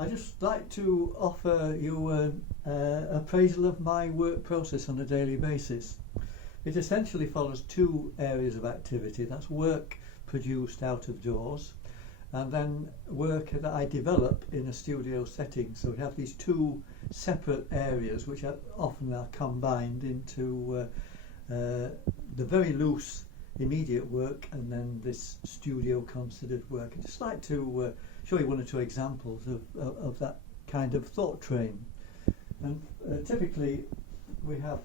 I'd just like to offer you an appraisal of my work process on a daily basis. It essentially follows two areas of activity. That's work produced out of doors, and then work that I develop in a studio setting. So we have these two separate areas which are often combined into the very loose immediate work and then this studio considered work. I'd just like to show you one or two examples of that kind of thought train. And typically we have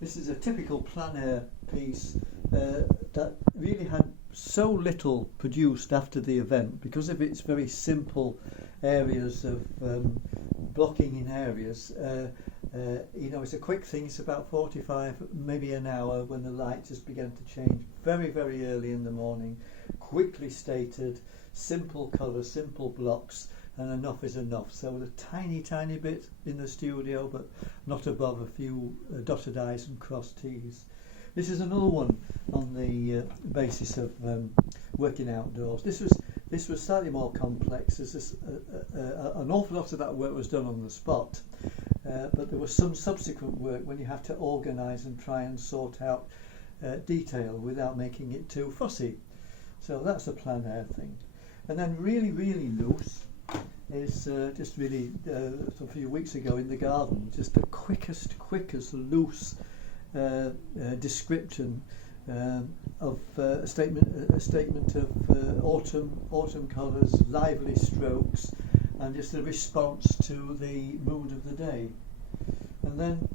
this is a typical plein air piece that really had so little produced after the event because of its very simple areas of blocking in areas. It's a quick thing. It's about 45, maybe an hour when the light just began to change very, very early in the morning. Quickly stated, simple colours, simple blocks, and enough is enough. So a tiny, tiny bit in the studio, but not above a few dotted I's and crossed T's. This is another one on the basis of working outdoors. This was slightly more complex. An awful lot of that work was done on the spot, but there was some subsequent work when you have to organise and try and sort out detail without making it too fussy. So that's a plein air thing. And then really, really loose is just really a few weeks ago in the garden, just the quickest loose description of a statement of autumn colours, lively strokes, and just a response to the mood of the day. And then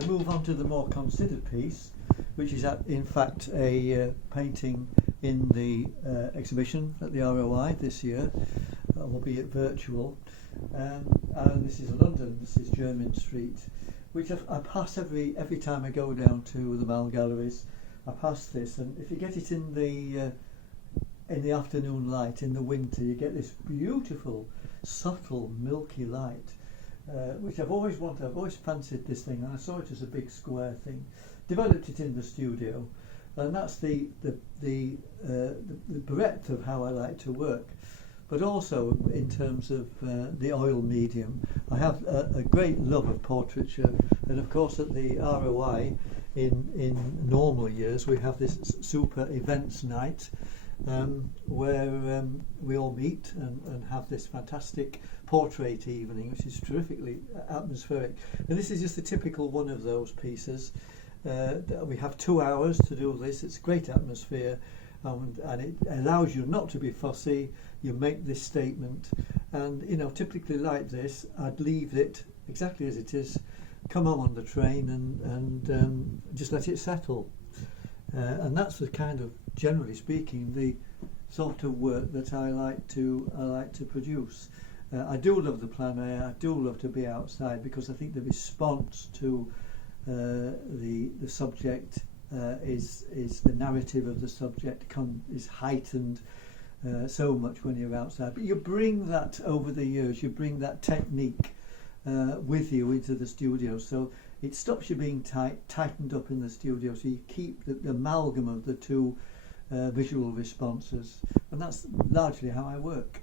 I move on to the more considered piece, which is in fact a painting in the exhibition at the ROI this year, albeit virtual. And this is London. This is Jermyn Street, which I pass every time I go down to the Mall Galleries. I pass this, and if you get it in the afternoon light in the winter, you get this beautiful, subtle, milky light, which I've always wanted. I've always fancied this thing, and I saw it as a big square thing. Developed it in the studio, and that's the breadth of how I like to work. But also in terms of the oil medium, I have a great love of portraiture, and of course at the ROI in normal years we have this super events night where we all meet and have this fantastic portrait evening, which is terrifically atmospheric. And this is just a typical one of those pieces. We have 2 hours to do this. It's great atmosphere, and it allows you not to be fussy. You make this statement, and typically like this, I'd leave it exactly as it is, come on the train, and just let it settle. And that's the kind of, generally speaking, the sort of work that I like to produce. I do love the plein air. I do love to be outside because I think the response to the subject is the narrative of the subject is heightened so much when you're outside. But you bring that over the years. You bring that technique with you into the studio, so it stops you being tightened up in the studio. So you keep the amalgam of the two visual responses, and that's largely how I work.